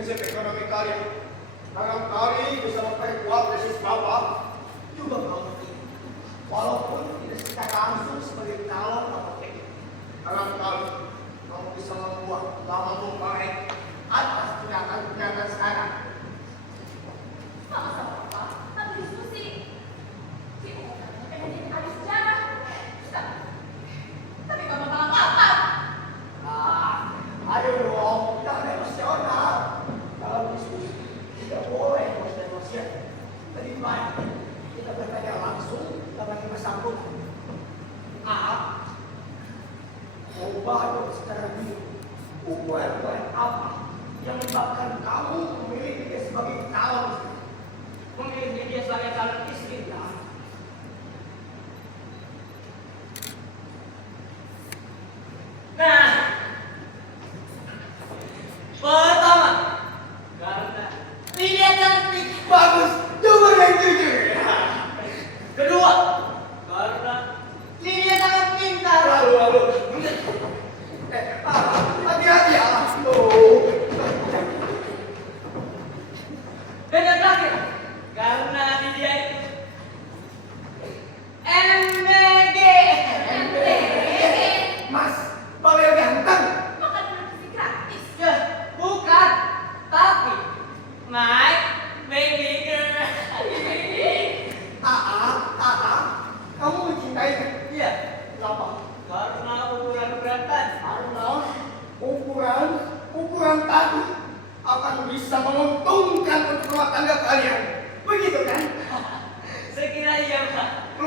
prinsip ekonomi kalian. Barangkali bisa memperkuat tesis Bapak juga kalau ini. Walaupun tidak secara langsung sebagai calon apotek. Barangkali kamu bisa membuat lamamu baik atas pernyataan-pernyataan sekarang. Sama-sama Bapak, tapi diskusi. Si Umar pengen jadi ahli sejarah. Tapi Bapak malah ngapa? Ayo dong, kita emosional. Dalam diskusi tidak boleh emosi-emosian.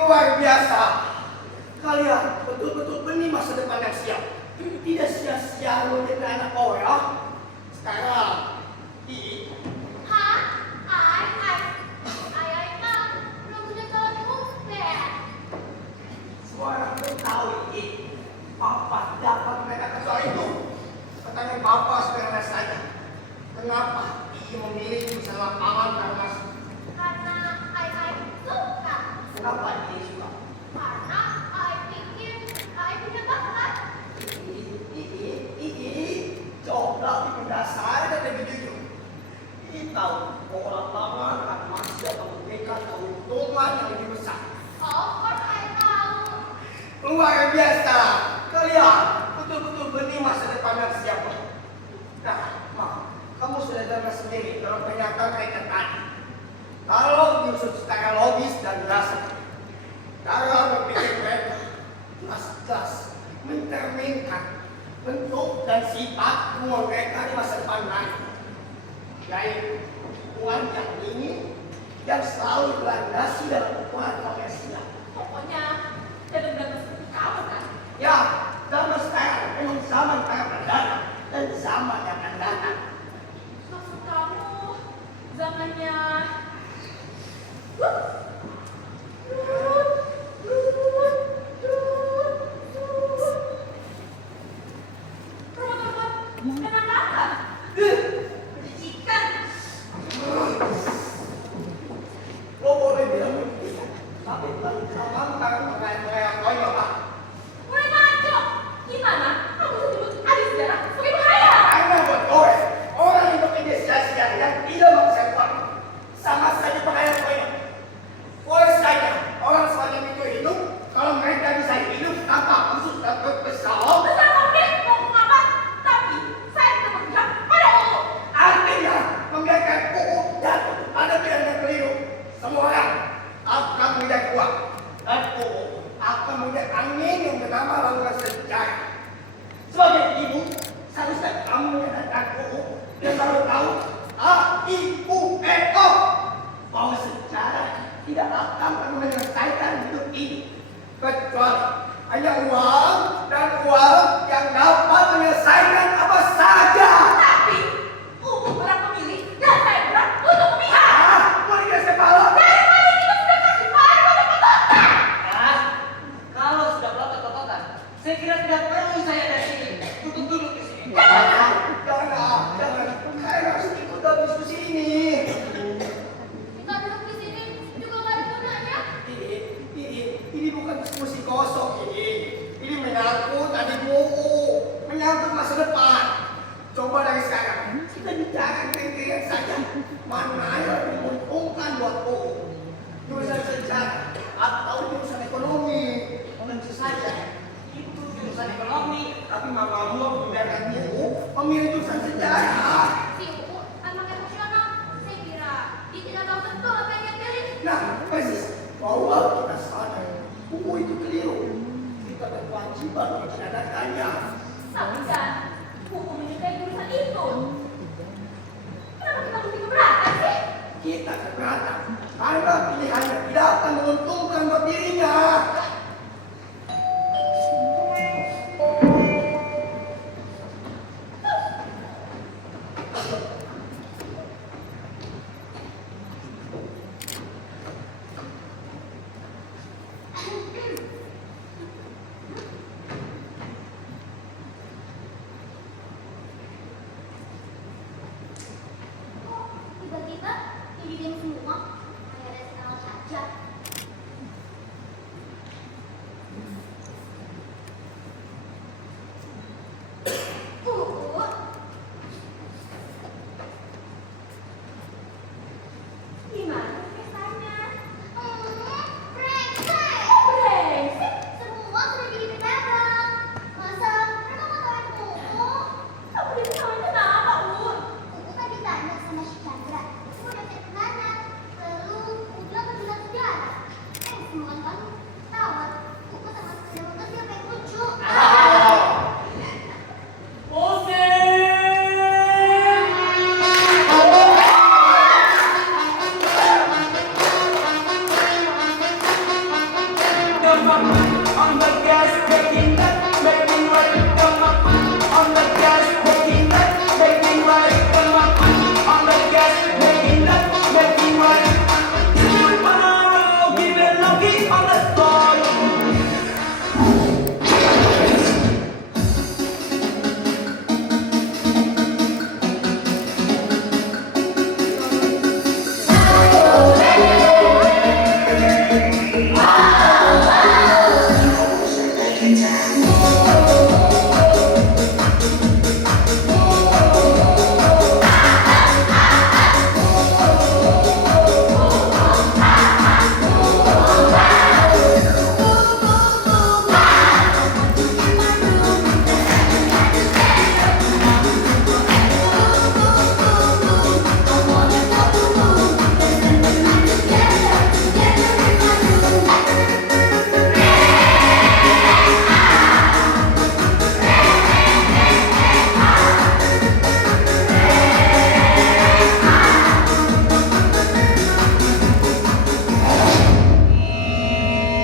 Luar biasa. Kalian betul-betul benih masa depan yang siap. Tidak sia-sia lo jadi anak kau ya. Sekarang, Hah? Ay, Kang. Belum punya calon ubed. semua orang tahu Papa dapat mereka ke soal itu. Katanya Papa sederhana saja. Kenapa Ii memilih bersama Paman dan Mas? Karena Ay suka. Kenapa Ii suka? Karena Ay pikir Ay punya bakat. Coba dipindah saya dan lebih jujur. Ii tahu bahwa Paman dan Mas akan memberikan keuntungan yang lebih besar. Of course Ay tahu. Luar biasa. Kalian betul-betul benih masa depan yang siap. Nah, kamu sudah dengar sendiri dalam pernyataan mereka tadi. Kalau diusut secara logis dan dasar, cara berpikir mereka jelas-jelas mencerminkan bentuk dan sifat hubungan mereka di masa depan nanti. Yaitu hubungan yang dingin yang selalu berlandasi dalam hubungan komersial. Pokoknya benar-benar seperti kamu kan? Ya, zaman sekarang memang zaman para perdana dan zaman yang akan datang. Maksud kamu zamannya robot-robot anak-anak. Pendidikan. Lo boleh bilang begitu, tapi kamu tak mengayak koyo Pak. Mulai ngaco. Gimana? Kamu sebut ahli sejarah sebagai bahaya. Karena buat orang yang bekerja sia-sia yang tidak mengakses sama saja pengayak koyo. Boleh saja orang semacam itu hidup kalau mereka bisa hidup tanpa khusus dan berpesan. Besar kamu deh mau ngomong apa? Tapi saya tidak berpihak pada UU. Artinya membiarkan UU jatuh pada pilihan yang keliru. Semua orang akan menjadi kuat dan UU akan menjadi angin yang bernama laluan sejarah. Sebagai ibu, seharusnya kamu menyadarkan UU dan baru tahu AIUEO bahwa sejarah tidak akan pernah menyelesaikan hidup ini kecuali hanya uang dan uang yang dapat menyelesaikan apa saja. Tapi UU berhak memilih dan saya berhak untuk memihak. Mulai dari kepala. Daripada kita sudah kasih pada kotak-kotak. Kalau sudah pelotot-pelototan, saya kira tidak perlu saya dari sini. Duduk di sini. Jangan. Saya harus ikut dalam diskusi ini. Kita duduk di sini juga nggak ada gunanya. Ini bukan diskusi kosong ini. Ini menyangkut adikmu, menyangkut masa depan. Coba dari sekarang kita bicara kriteria saja. Mana yang lebih menguntungkan buatku? Jurusan sejarah atau jurusan ekonomi? Tentu saja itu jurusan ekonomi. Tapi mamamu membiarkanmu memilih jurusan sejarah. Si UU anak emosional. Saya kira dia tidak tahu betul apa yang dia pilih. Nah, persis bahwa kita sadar buku itu keliru. Kita berkewajiban menyadarkannya. Tapi kan UU menyukai jurusan itu. Kenapa kita mesti keberatan sih? Kita keberatan karena pilihannya tidak come up on the gas, making left, making right, come up on the gas, making left, making right, come up on the gas, making left, making right. Tomorrow, give it lucky on the floor.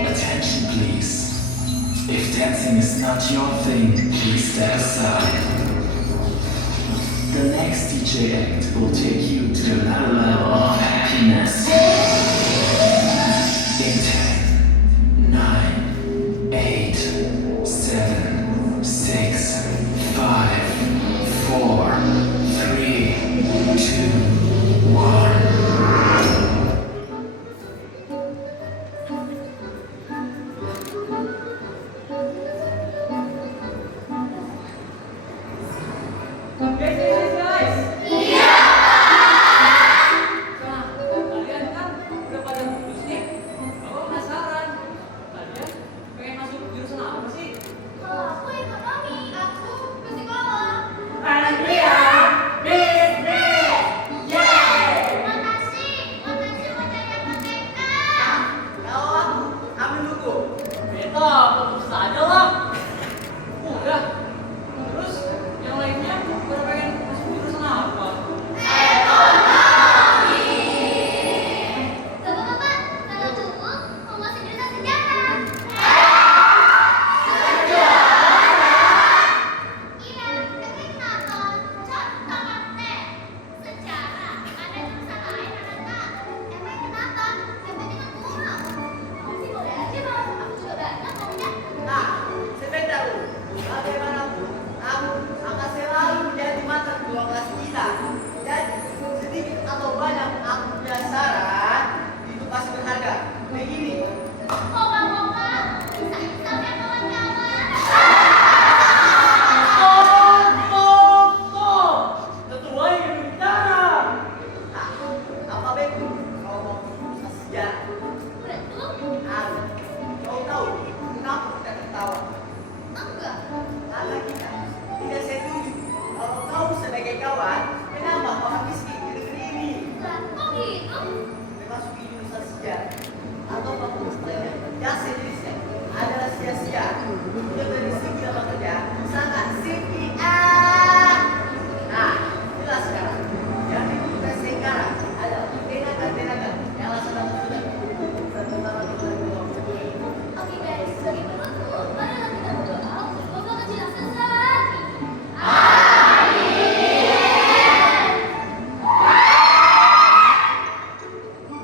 Attention, please. If dancing is not your thing, please step aside. The next DJ act will take you to another level of happiness. In 10, 9, 8, 7, 6, 5, 4, 3, 2, 1. Guys. Iya. Nah, kalian kan udah pada lulus nih. Aku penasaran. Kalian pengen masuk jurusan apa sih? Kalau aku ekonomi, aku psikolog. Andrea, bisnis. Yeay. Makasih buat yang PTK. Kalau aku ambil buku. Beta, fokus aja lah. Udah. Terus yang lainnya pada pengen masuk jurusan apa? Bapak-bapak, kalau dulu mau masuk jurusan sejarah. Iya, tapi kenapa? Contoh kapten. Sejarah. Ada jurusan lain ada tak? Emang kenapa? Yang penting aku mau. Kamu sih boleh aja bang. Aku juga banyak maunya. Nah, sebentar Bu. Bagaimanapun, kamu akan selalu menjadi mata kedua kelas kita. Jadi, sedikit atau banyak aku punya saran, itu pasti berharga. Begini, Moga-moga bisa sampai kawan-kawan. ketua yang berbicara. Nah, apa betul kau mau jurusan sejarah? Betul? Kau tahu kenapa kita ketawa? Enggak. Karena kita tidak setuju kalau kau sebagai kawan menambah orang miskin di negeri ini. Lah, kok gitu? Memasuki jurusan sejarah atau fakultas lainnya yang sejenisnya adalah sia-sia. Yang dari segi dalam kerja sangat CPR. Nah, jelas sekarang yang dibutuhkan sekarang adalah tenaga-tenaga yang sedang bekerja. Oke guys, sebagai penutup, marilah kita berdoa untuk semoga kejelasan sesaat ini.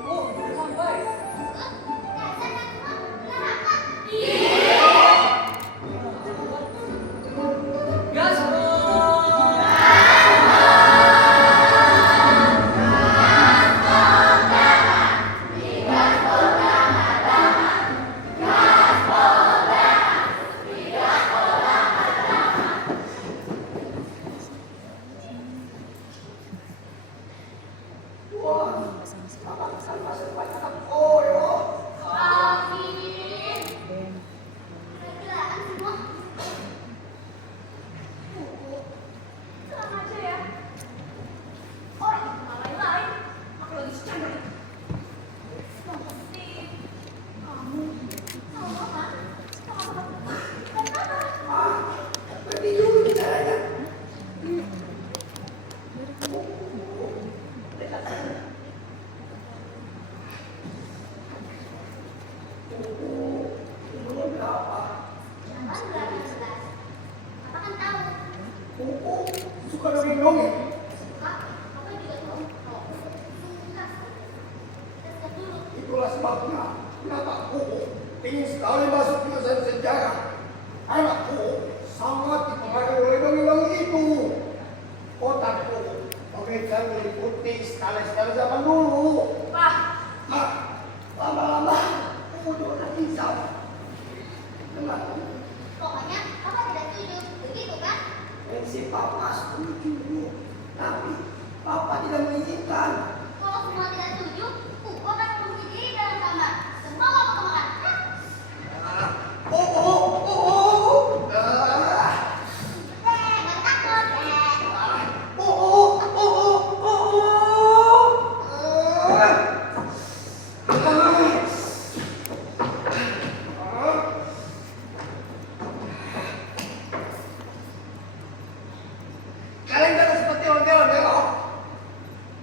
Oh, sudah sampai. Dasar kan semua neraka. Gaspol! Amin. Gila-gilaan semua. Tenang aja ya. Oh, ini tempat lain-lain. Aku lagi secanda. Yang penting, kamu sama mama, sama papa, dan mama. Berarti dulu bicaranya. suka dongeng-dongeng? Kak, Papa juga tahu kok. Suka sekali. Kita siap dulu. Itulah sebabnya kenapa aku ingin sekali masuk ke sejarah. Anakku sangat dipengaruhi oleh dongeng-dongeng itu. Otakku memegang meliputi sekali-sekali zaman dulu. Pak, Nah, lama-lama aku udah bisa. Kenapa? pokoknya Papa tidak setuju. Begitu kan? Prinsip Papa setuju, tapi Papa tidak mengizinkan. Kalau semua tidak setuju, Kuku akan mengungsi diri dalam kamar. Semua mau makan. Ah, oh. Nggak takut. Kalian jangan seperti ondel-ondel.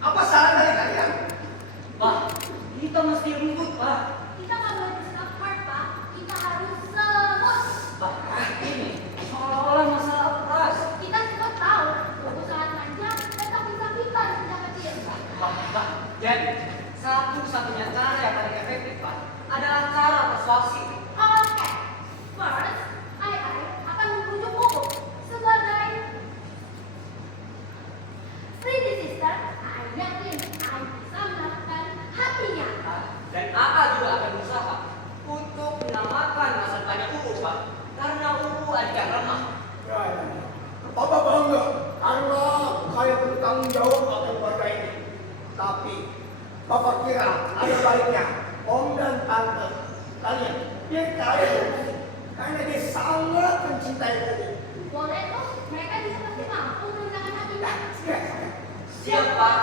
Apa salah dari kalian? Pak, kita mesti ribut, Pak. Kita nggak boleh bersikap hard, Pak. Kita harus semut. Pak, ini seolah-olah masalah keras. Kita semua tahu Kuku sangat manja dan sakit-sakitan sejak kecil. Pak, jadi satu-satunya cara yang paling efektif, Pak, adalah cara persuasi. Oke. First, I akan membujuk Kuku sebagai pretty sister. I yakin I bisa menangkan hatinya. Dan Aka juga akan berusaha untuk menyelamatkan masa depannya Ubu, Pak. Karena Ubu adik yang lemah. Ya. Papa bangga karena kalian bertanggung jawab akan keluarga ini. Tapi Papa kira ada baiknya Om dan Tante kalian kalian karena dia sangat mencintai Ubu. Boleh tuh, mereka bisa pasti mampu menangkan hatinya. Siap, Pak.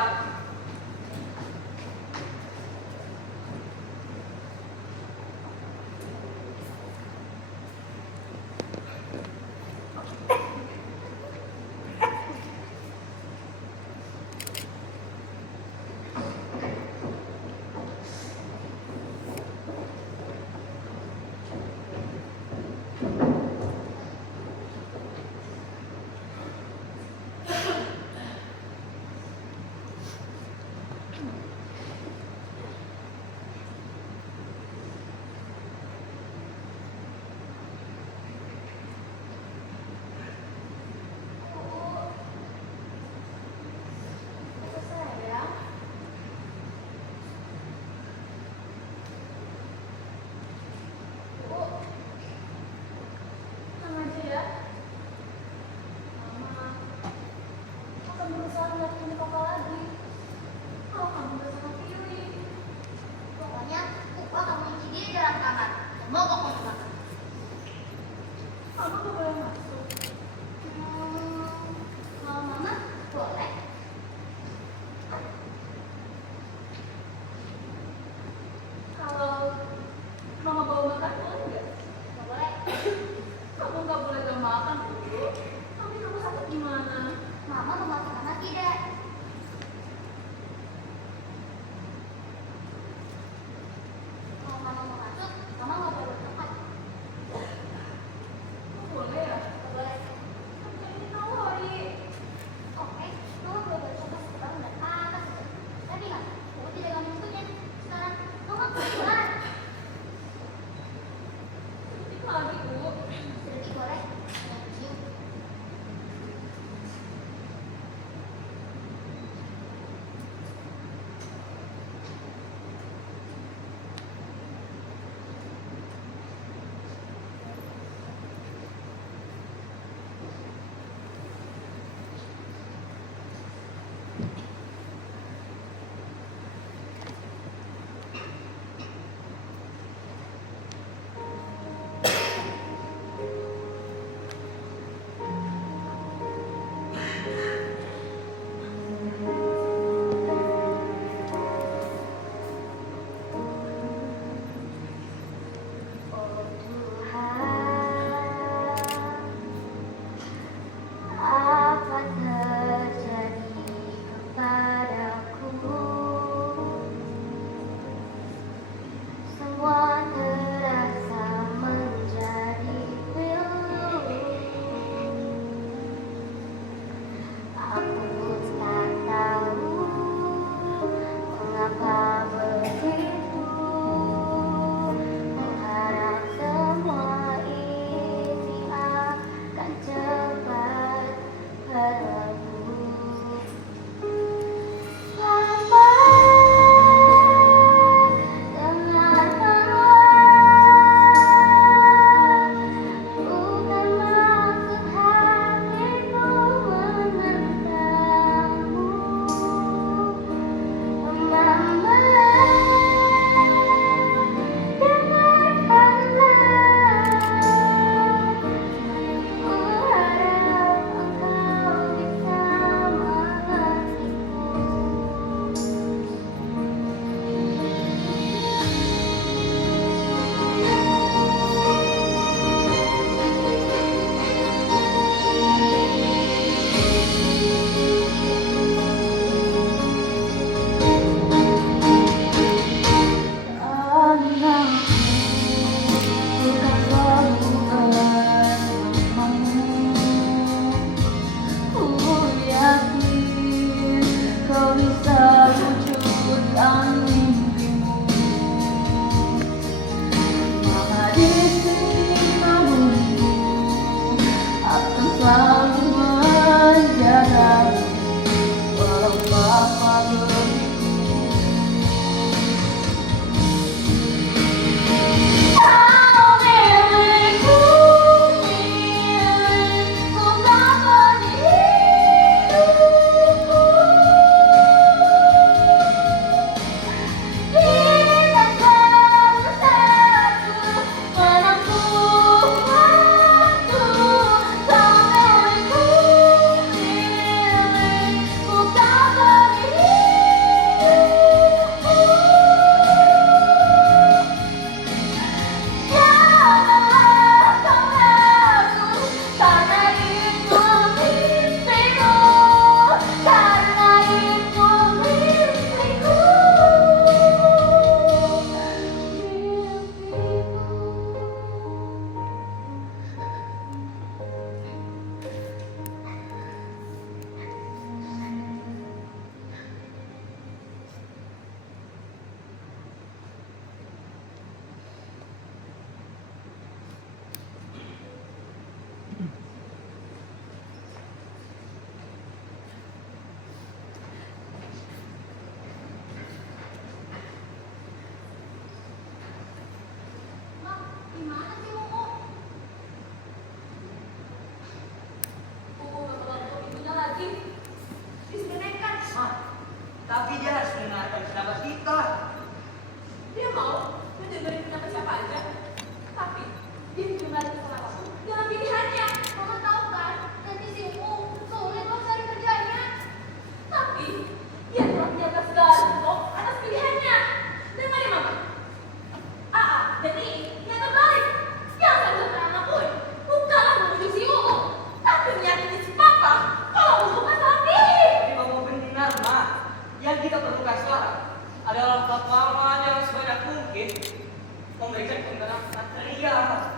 setia.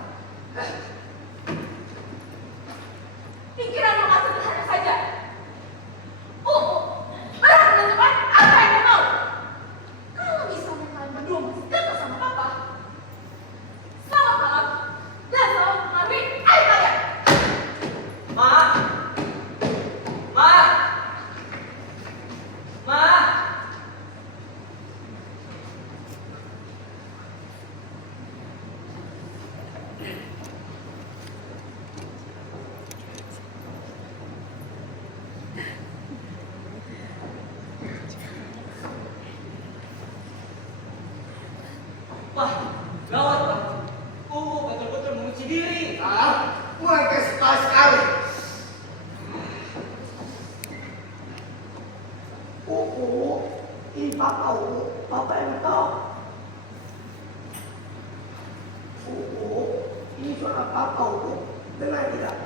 Pikiran mama sederhana saja. Berhak menentukan apa yang dia mau. Kalau misalnya kalian berdua masih dekat sama papa, selamat malam dan selamat mengaruhi ayah kalian. Ma. Ma. Ma. Wah, gawat Pak. Betul-betul mengunci diri. Mereka sekali-sekali. Ini papa yang tahu. Ini suara papa, dengar tidak?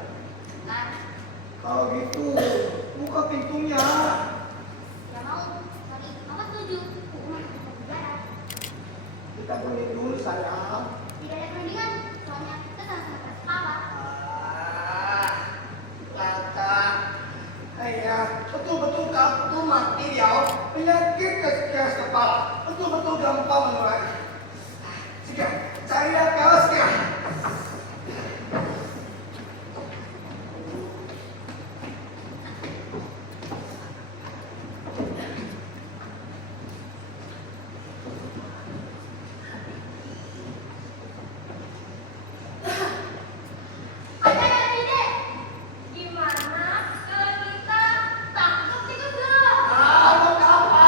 Nah, Kalau gitu, buka pintunya. ya mau. Tapi mama setuju. Rumah kita penjara. Kita boleh dulu, sayang. Tidak ada perundingan. Soalnya kita sama-sama keras kepala. Lata. Ayah, betul-betul kamu mati dia. Penyakit keras kepala. Betul-betul gampang menular. Sekarang, carilah kaosnya. Ada yang ide? Gimana kalau kita tangkap tikus dulu? Mau apa?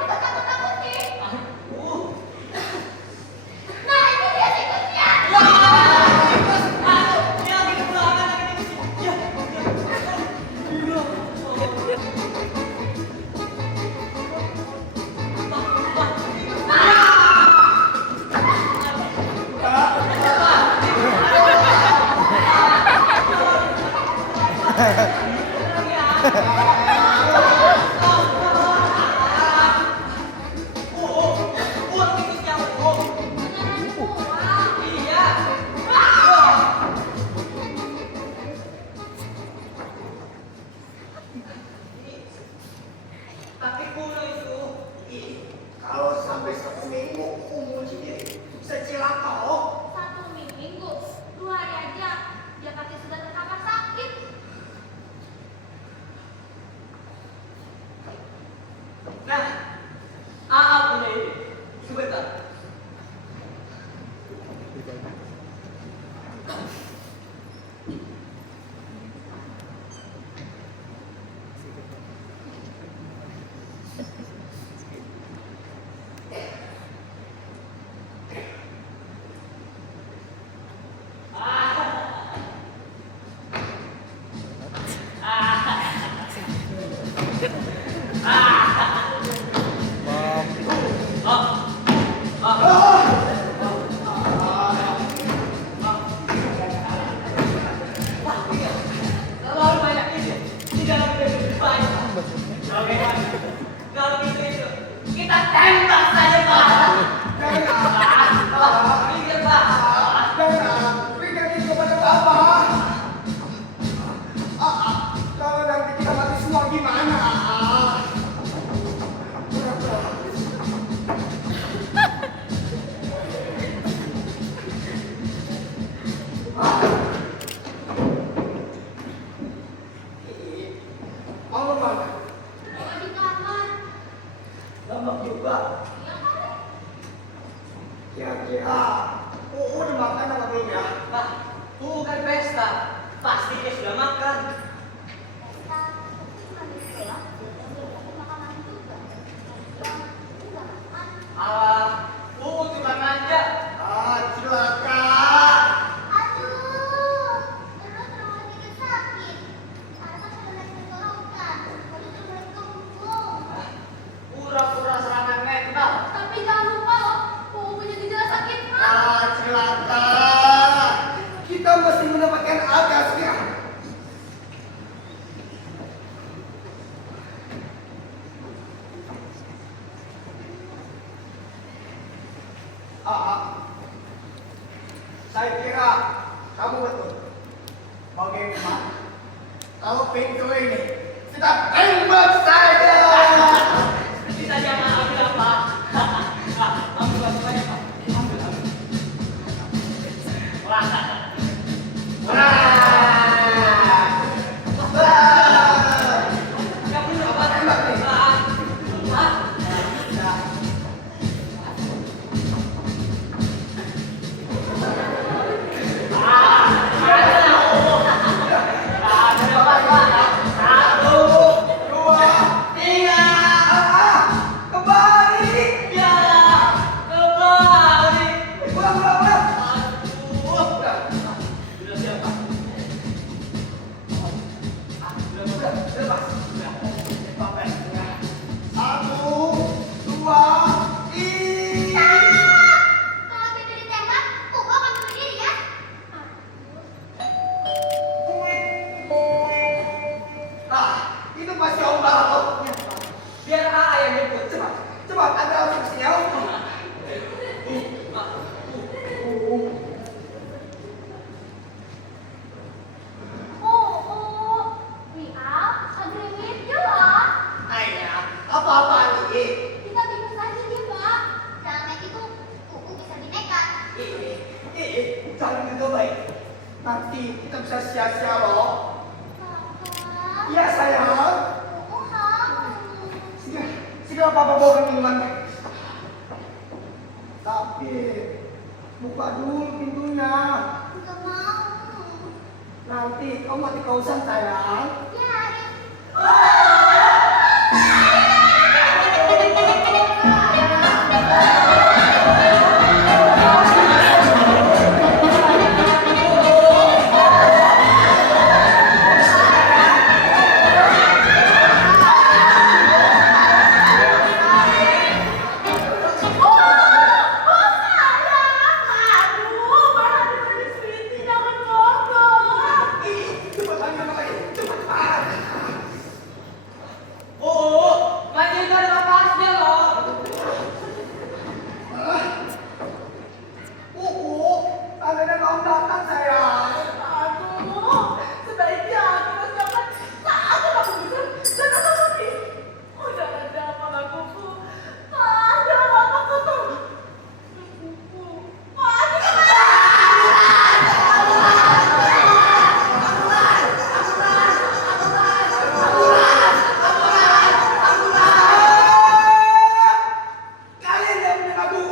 Kita takut-takutin. Aduh. Nah, itu dia tikusnya. Ya, ini belakang ini. Ya. Uang tikusnya. Iya. Tapi kuno itu. Kalau sampai 1 minggu, kunci diri. Bisa celaka, oh. 1 minggu, 2 hari aja. Dia pasti sudah terkapar sakit. Nah, AA punya ini. Sebentar. Terlalu banyak ide di dalam kehidupan. Kalau gitu itu, kita tembak saja Pak. Iya Pak. Jangan, berikan ini kepada Papa. Kalau nanti kita mati semua gimana? Mau mana? Mau di kamar. Gampang juga. Iya kali. Kira-kira, udah makan apa belum ya? Pak, bukan pesta. Pasti dia sudah makan. Kita cuma di sekolah, dia dapat makanan juga. Enggak makan. Alah, cuma manja. Celaka. Aduh, terus rumah sakit sakit. Karena sudah naik tenggorokan. Baru mulai kembung. Pura-pura serangan mental. Tapi jangan lupa loh, Pupuk punya gejala sakit mah. Celaka. Kita mesti mendapatkan agasnya. Saya kira kamu betul. Bagaimana kalau pintu ini kita tembak saja? Seperti tadi yang Mak bilang, Pak. Ambil banyak, Pak. Ambil. Wah. Nggak perlu apa tembak nih. Kalau pintu ditembak, Ugo akan berdiri ya. Itu masih Om Bapak. Biar AA yang jemput. Cepat, Anda harus ke sini, Om. We all agree with you loh. Ayah, apa-apaan ini? Kita bingung saja dia, Pak. Dalam naik itu, Ugo bisa dinekat. Jangan gitu baik. Nanti kita bisa sia-sia loh. Papa, Iya sayang. Ugo haus. Segera papa bawa minuman. Tapi buka dulu pintunya. Nggak mau. Nanti kamu mati kausan sayang. Biarin. Cepat lagi, cepat. Manggil dari lepasnya loh. Tandanya kamu datang sayang. Sebaiknya kita siapkan saat aku bisa datang ke sini. Oh, jangan aku, Bu. Jangan aku tuh. Kalian yang mengaku,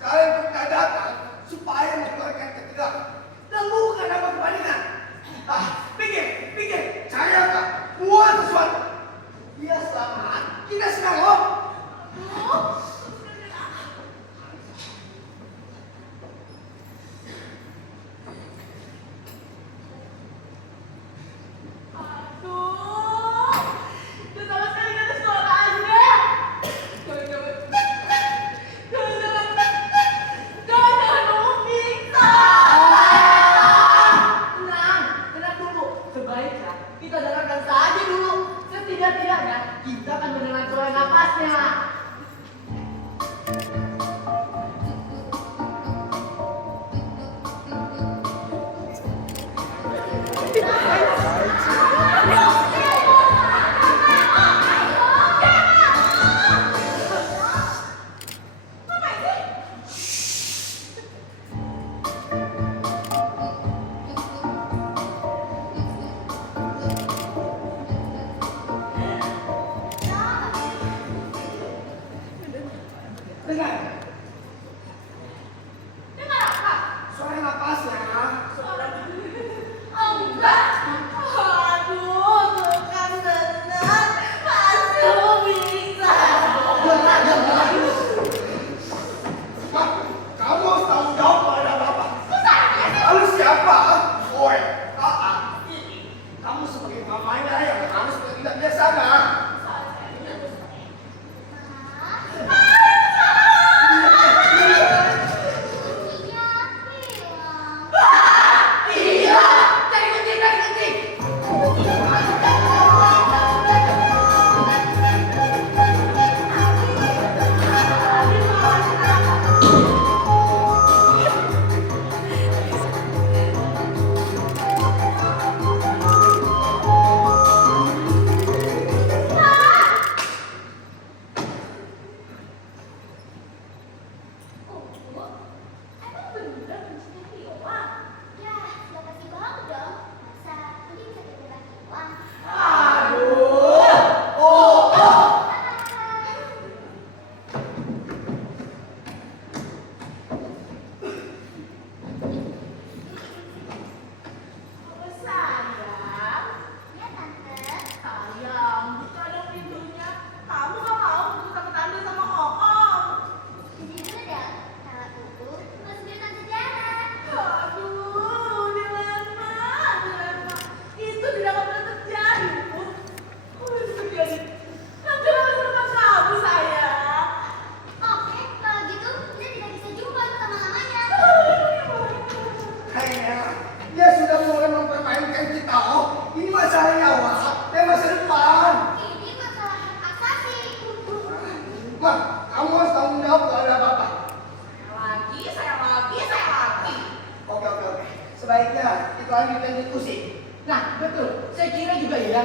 kalian pernah datang supaya mengeluarkan ketidak dan bukan apa kebandingan. Pikir, saya akan buat sesuatu. Dia selamat, kita senang loh. Tenang dulu. Sebaiknya kita dengarkan saja dulu. kita lanjutkan diskusi. Nah, betul. Saya kira juga ya.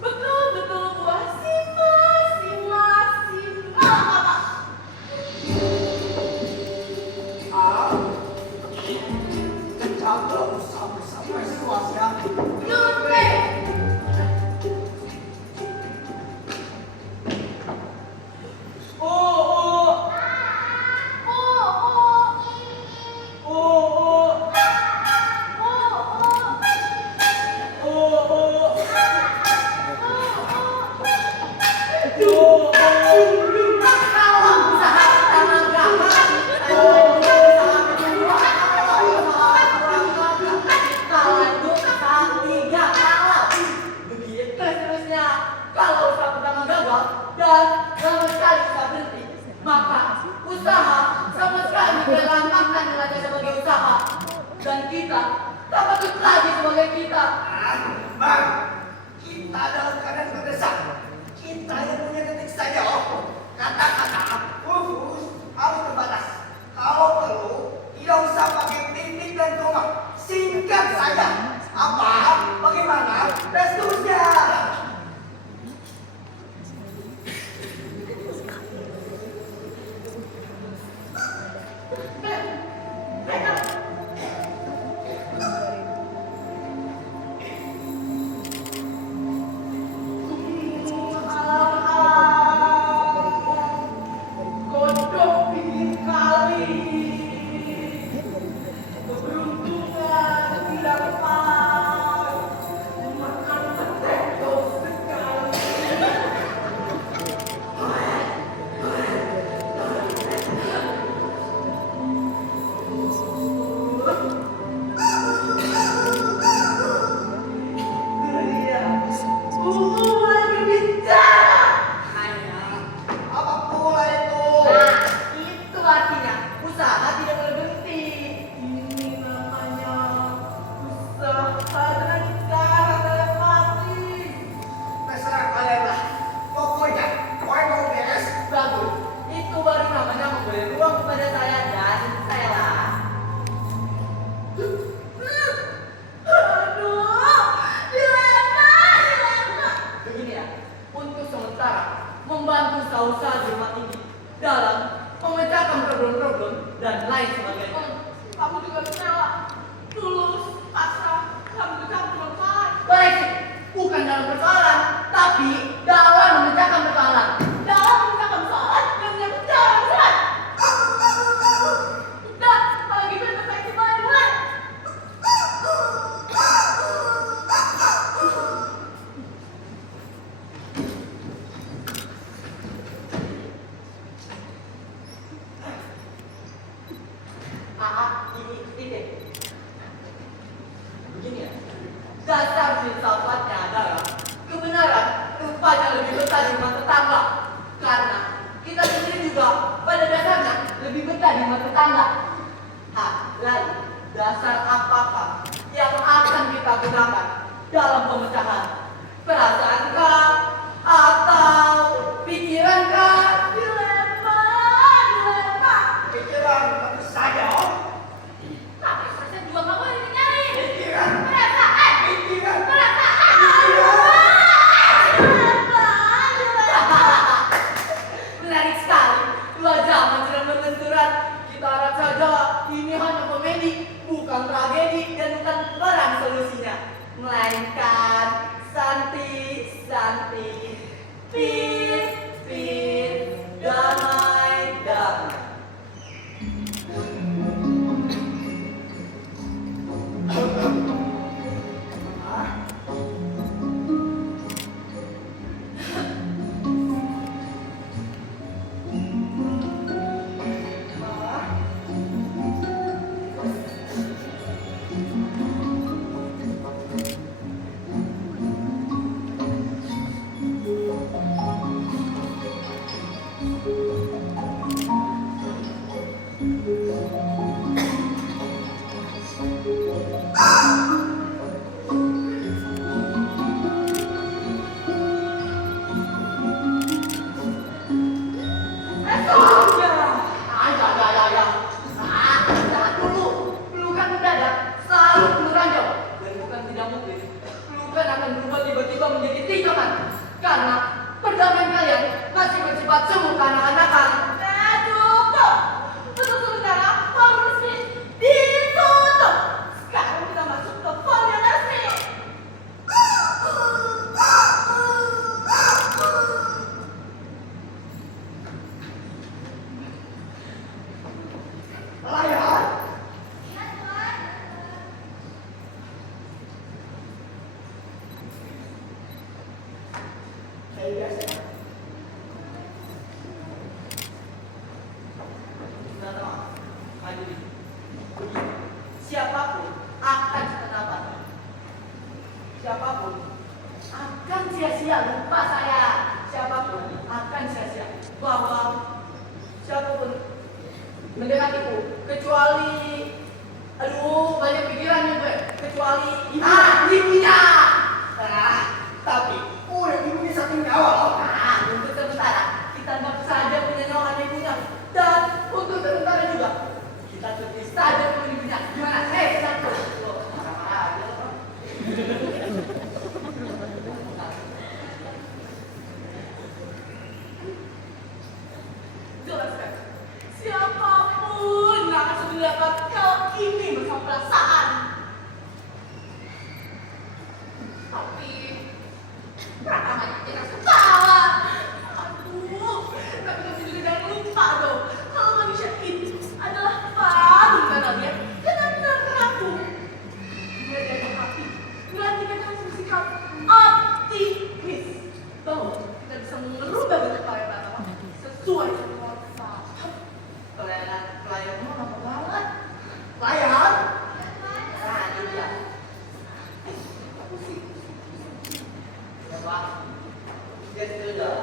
Betul, betul, Bu. Simak, simak, simak. Jaga bersama-sama situasinya. Lupe. Oh, Kalau usaha pertama gagal, kalau usaha kedua, kalau itu usaha ketiga kalah. Begitu seterusnya. Kalau usaha pertama gagal dan sama sekali usaha berhenti, maka usaha sama sekali diperlambangkan nilainya sebagai usaha. Dan kita tak patut lagi sebagai kita. Bang, kita dalam keadaan mendesak. Kita yang punya detik saja. Kata-kata khusus harus terbatas. Kalau perlu, tidak usah pakai titik dan koma. Singkat saja. Apa, bagaimana, dan seterusnya. Kodok ingin kali keberuntungan tidak lepas makan potato sekali. Iya, lagi bicara. Apa pula itu? Nah, itu artinya usaha tidak boleh berhenti. Ini namanya usaha dengan cara telepati. Terserah kalian lah. Pokoknya, poin mau beres. Bagus, itu baru namanya memberi ruang kepada saya dan Stella. Aduh, dilema. Begini ya, untuk sementara membantu usaha-usaha di rumah ini dalam memecahkan problem-problem dan lain sebagainya. Kamu juga Stella. Tulus, pasrah, kamu juga bermanfaat. Koreksi, bukan dalam persoalan, tapi dalam memecahkan persoalan. Dalam menyelesaikan persoalan dan menyebut jalan jalan. Udah, kalau gitu introspeksi boleh dimulai. Ini. Begini ya, dasar filsafatnya adalah kebenaran rupanya lebih besar di mata tetangga. Karena kita sendiri juga pada dasarnya lebih betah di mata tetangga. Lalu dasar apakah yang akan kita gunakan dalam pemecahan? Perasaankah atau pikirankah? Dilema. Pikiran tentu saja. Tapi perasaan juga nggak boleh ditinggalin. Pikiran. Perasaan. Pikiran. Perasaan. Menarik sekali. 2 jam sudah berbenturan. Kita harap saja ini hanya komedi, bukan tragedi dan bukan perang solusinya, melainkan santi, pit, damai. Karena perdamaian kalian masih bersifat semu kanak-kanakan. Cukup. Untuk sementara forum resmi ditutup. Sekarang kita masuk ke forum yang resmi. Pelayan, Iya, Tuan. saya biasa. Saudara, hadirin, siapapun akan kenapa? Siapapun akan sia-sia lupa saya. Siapapun akan sia-sia bahwa siapapun mendekatiku kecuali aduh banyak pikirannya gue kecuali ibunya. Tapi udah ibunya satu nyawa loh. Untuk sementara kita anggap saja punya nyawa ibunya dan untuk sementara juga kita tulis saja punya ibunya. Gimana? Satu. Marah-marah aja loh. Jelaskan. Siapapun yang akan mendapat kalau ini bersama perasaan. Tapi perakamanya kita ketawa. Aduh, tapi kamu juga jangan lupa dong. Kalau manusia itu adalah patung kanalnya dan benar aku. Dia dari hati. Berarti kita harus bersikap optimis. Bahwa kita bisa merubah bentuk karya pertama sesuai dengan Pelayanmu lama banget. Pelayan, Nah, ini dia. Coba. Dia sudah.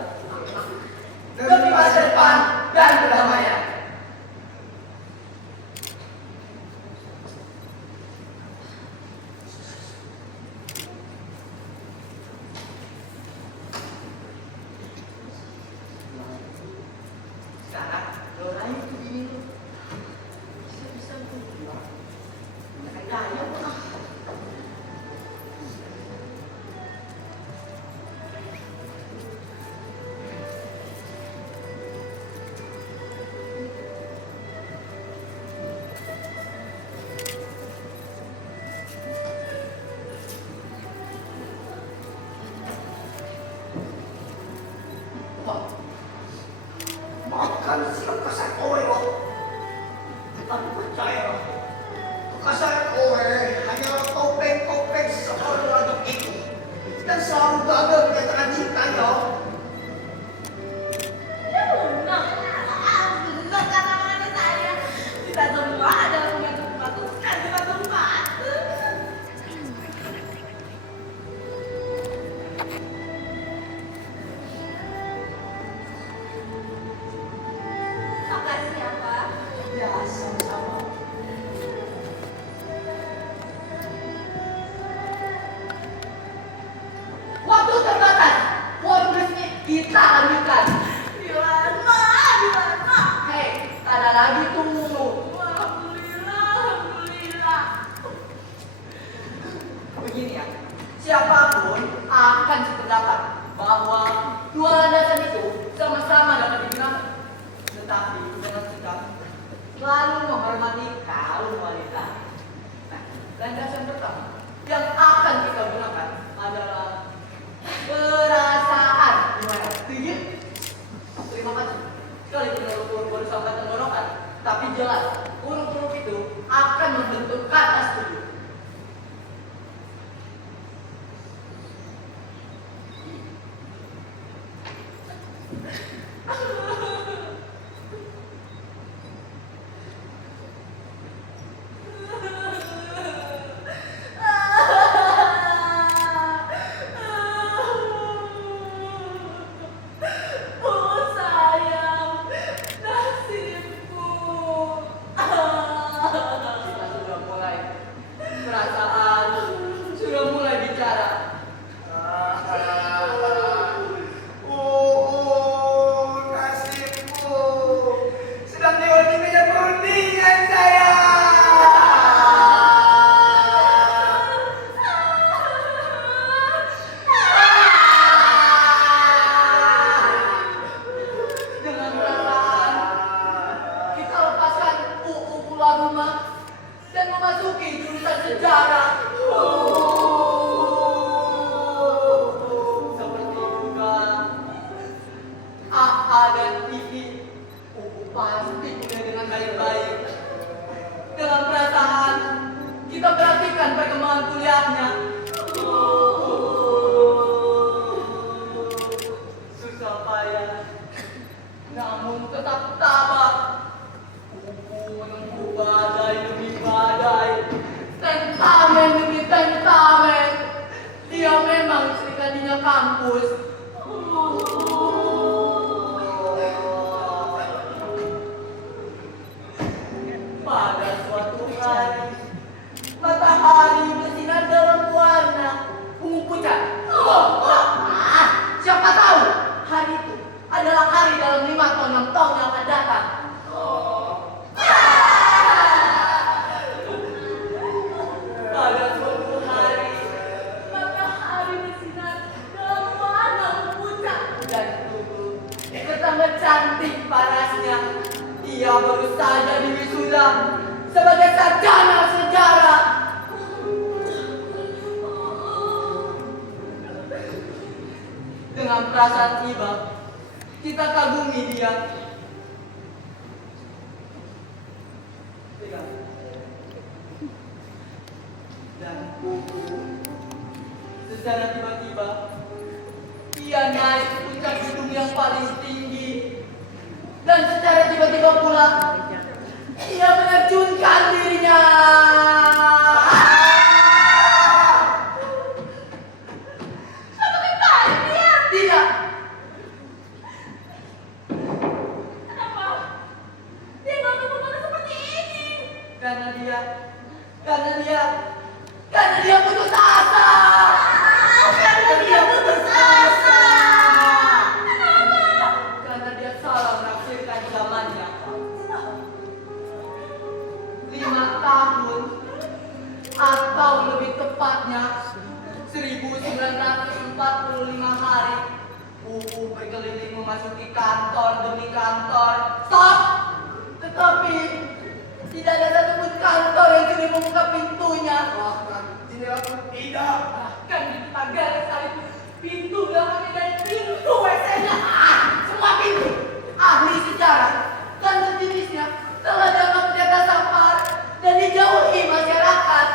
Demi masa depan dan kedamaian. Sekarang, Dora itu gini tuh. Bisa-bisa tuh. Kayak gaya kok. maafkan sikap kasar kowe loh. Tapi percaya loh, kekasaran kowe hanyalah topeng-topeng seorang laduk itu dan selalu gagal menyatakan cinta yo. benar kata-kata saya. Kita semua adalah pembantu-pembantu dan pembantu-pembantu. Makasih ya, Pak. Ya, sama-sama. Waktu terbatas. Forum resmi kita lanjutkan. Dilema. Hei, ada lagi tunggu. Alhamdulillah. Begini ya, siapapun akan sependapat bahwa dua landasan itu sama-sama dapat digunakan. Tetapi dengan sikap selalu menghormati kaum wanita. Nah, landasan pertama yang akan kita gunakan adalah perasaan. Gimana? Setuju? Terima kasih. Sekalipun huruf baru sampai tenggorokan, tapi jelas huruf-huruf itu akan membentuk kata setuju. memasuki jurusan sejarah. Seperti juga AA dan TV, pasti punya dengan baik-baik. Dengan perasaan, kita perhatikan perkembangan kuliahnya. Susah payah, namun tetap tabah. Menunggu badai demi badai, tentamen demi tentamen. Dia memang serikadinya kampus. Pada suatu hari, matahari bersinar dalam warna ungu pucat. Siapa tahu hari itu adalah hari dalam 5 atau 6 tahun yang akan datang. Pada suatu hari, matahari bersinar dalam warna ungu pucat dan tubuh betapa cantik parasnya. Ia baru saja diwisuda sebagai sarjana sejarah. Dengan perasaan iba, kita kagumi dia. Dan secara tiba-tiba, ia naik ke puncak gedung yang paling tinggi. Dan secara tiba-tiba pula, ia menerjunkan dirinya. Apakah balik dia? Tidak, Kenapa? Dia nggak berbuat seperti ini. karena dia putus asa. Karena dia putus asa. Karena dia salah menafsirkan zamannya. 5 tahun atau lebih tepatnya 1945 hari berkeliling memasuki kantor demi kantor. Stop! Tetapi tidak ada satupun kantor yang kini membuka pintunya. Bahkan jendela pun tidak. Bahkan di pagar sekalipun pintu belakangnya dan pintu WC-nya. Semua pintu ahli sejarah dan sejenisnya telah dianggap data sampah dan dijauhi masyarakat.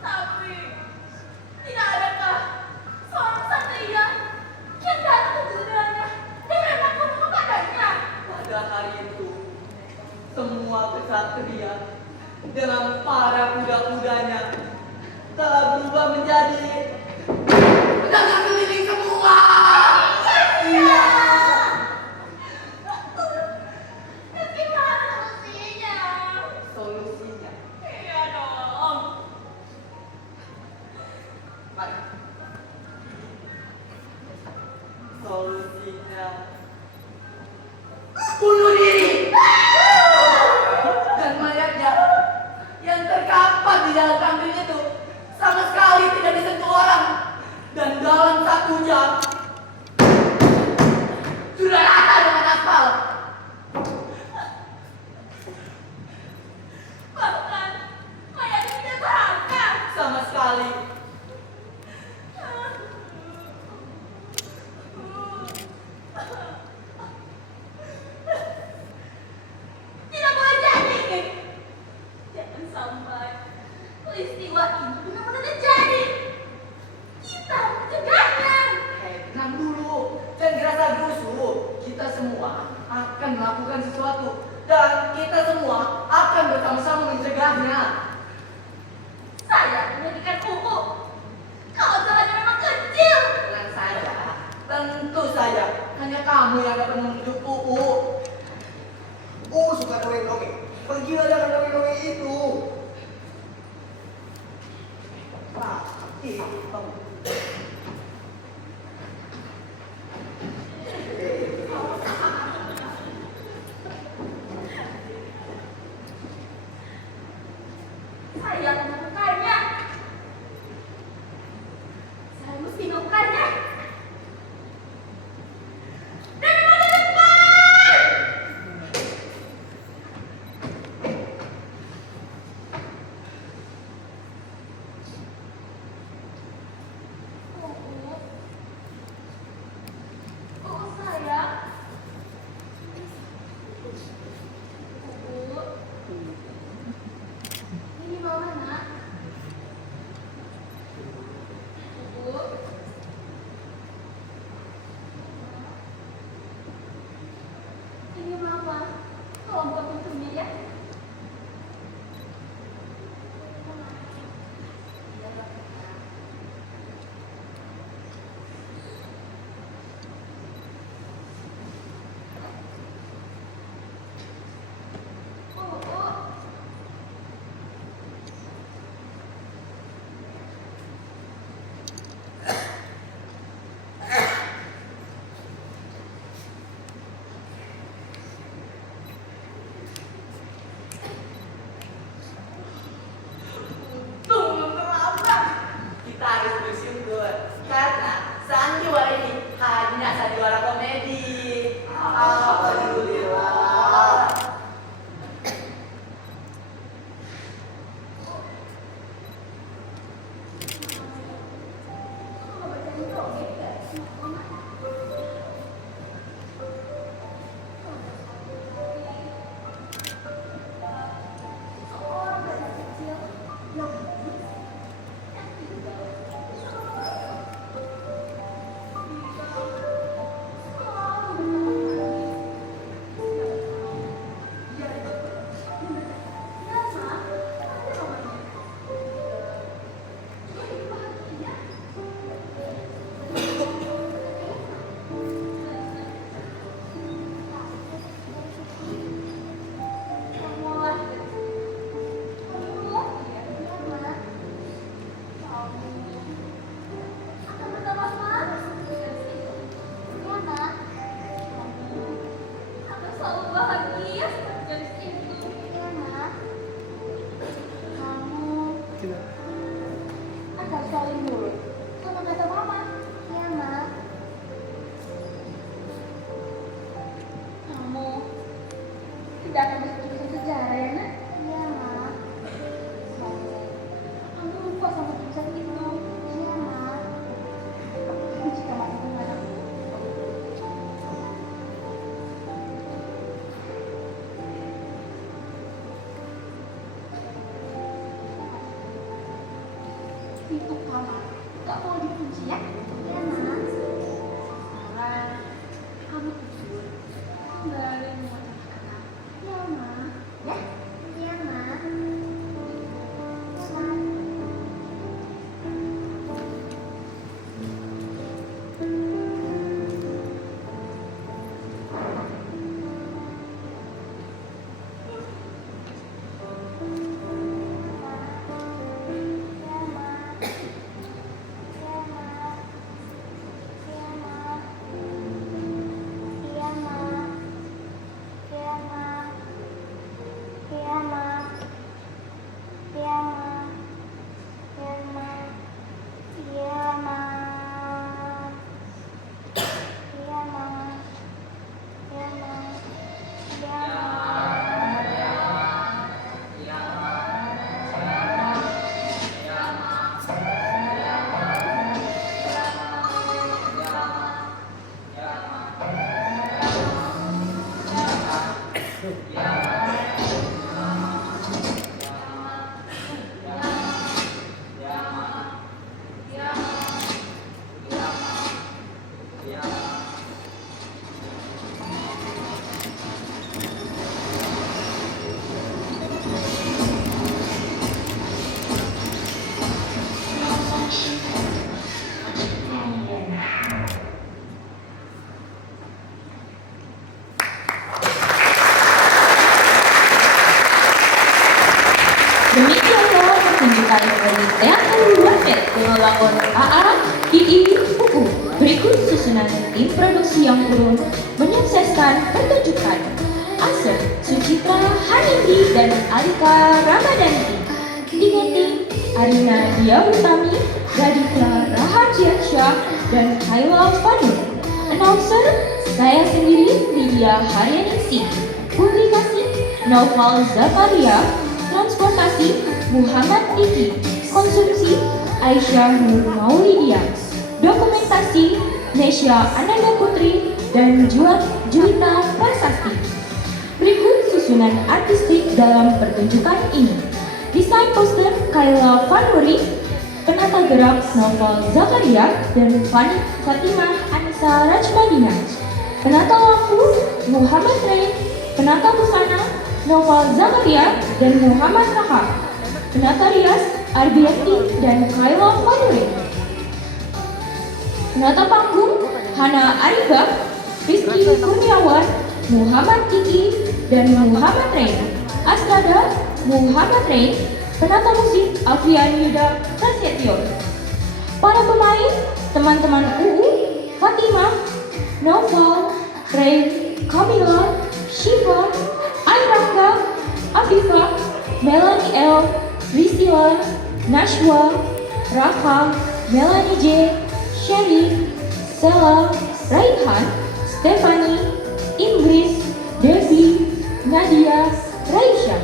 Tapi tidak adakah seorang satria yang datang ke saudaranya dan memang kamu kepadanya? Pada hari itu, semua kesatria dengan para kuda-kudanya telah berubah menjadi pedagang keliling semua. Iya. Bagaimana solusinya? Solusinya, Iya dong. mari. Solusinya, bunuh diri. Dan mayatnya yang terkapar di dalam kambing itu sama sekali tidak disentuh orang. Dan dalam 1 jam sudah rata dengan aspal. Bahkan mayatnya tidak terangkat. Sama sekali. Tidak boleh jadi. Jangan sampai peristiwa ini benar-benar terjadi. Kita harus mencegahnya. Tenang dulu, jangan gerasa gerusu. Kita semua akan melakukan sesuatu dan kita semua akan bersama-sama mencegahnya. Saya menjadikan buku. Kalau jalannya memang kecil. Tenang saja, tentu saja hanya kamu yang dapat menuju UU. Suka dongeng-dongeng. Pergilah dengan dongeng-dongeng itu. Pasti kamu. Saya akan melakukannya. Saya mesti melakukannya. Tolong buat pintunya ya. Tunggu terlambat. Kita harus bersyukur karena sandiwara ini hanya sandiwara komedi. Alhamdulillah. Tidak akan bertujuan sejarah ya nak? Iya mak. Kamu lupa sama tulisan itu. Iya mak. Jika mak mendengar aku. Pintu kamar tak mau dikunci ya? Iya mak. Sekarang kamu tidur. Kembali mengucapkan ya ma, ya, iya ma. Demikianlah pertunjukan dari teater Warnet Pengelakon AA II UU. Berikut susunan tim produksi yang turun menyukseskan pertunjukan. Asep, Sucitra, Hanindi, dan Alika Ramadhanti. Diganti Arina Diawutami, Raditya Rahardiansyah, dan Khaila Fadul. Announcer, saya sendiri Lydia Haryaningsih. Publikasi, Noval Zakaria. Transportasi, Muhammad Diki. Konsumsi, Aisyah Nur Maulidia. Dokumentasi, Nesya Ananda Putri dan Juwita Prasasti. Berikut susunan artistik dalam pertunjukan ini. Desain poster Khaila Fanuri, penata gerak Noval Zakaria dan Fatimah Anissa Rajmadina. Penata lampu Muhammad Ray, Penata busana Noval Zakaria dan Muhammad Rahab. Penata rias Arbianti dan Khairul Faduri. Penata panggung Hana Arifah, Rizky Kurniawan, Muhammad Kiki, dan Muhammad Rain. Astrada Muhammad Rain. Penata musik Alfian Yuda Prasetyo. Para pemain, teman-teman UU, Fatimah, Noval, Rain, Kamila, Shiva, Airangga, Afifah, Melanie L, Priscilla, Nashwa, Raka, Melanie J, Sherry, Sela, Raihan, Stephanie, Inggris, Devi, Nadia, Raisya,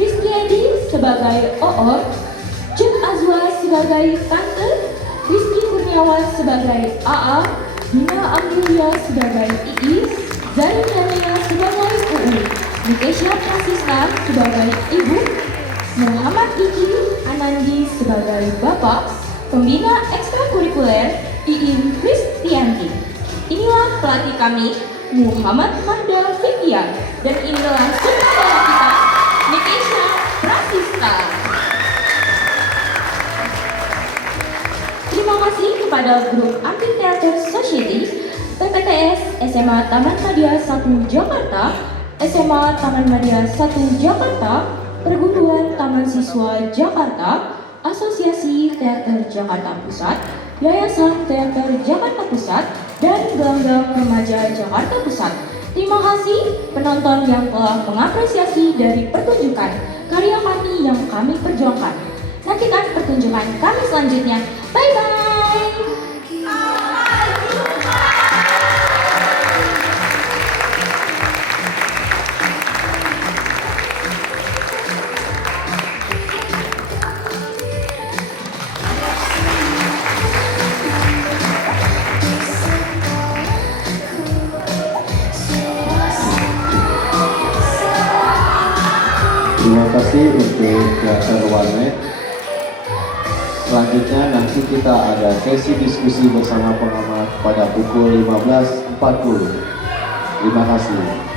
Rizky Edi sebagai Oor, Cut Azwa sebagai Tante, Rizky Kurniawan sebagai AA, Dina Amelia sebagai II, Zarin Yanina sebagai UU, Nikesha Francisca sebagai Ibu, Muhammad Kiki Anandi sebagai Bapak, Pembina Ekstrakurikuler Iin Kristianti. Inilah pelatih kami, Muhammad Mahda Fikia, dan inilah sutradara kita, Nikesha Francisca. Terima kasih kepada grup Amphitheater Society, PPTS SMA Taman Madya 1 Jakarta, SMA Taman Madya 1 Jakarta, Perguruan Taman Siswa Jakarta, Asosiasi Teater Jakarta Pusat, Yayasan Teater Jakarta Pusat, dan Gelanggang Remaja Jakarta Pusat. Terima kasih penonton yang telah mengapresiasi dari pertunjukan karya kami yang kami perjuangkan. Nantikan pertunjukan kami selanjutnya. Bye-bye! Terima kasih untuk Teater Warnet. Selanjutnya nanti kita ada sesi diskusi bersama pengamat pada pukul 15.40. Terima kasih.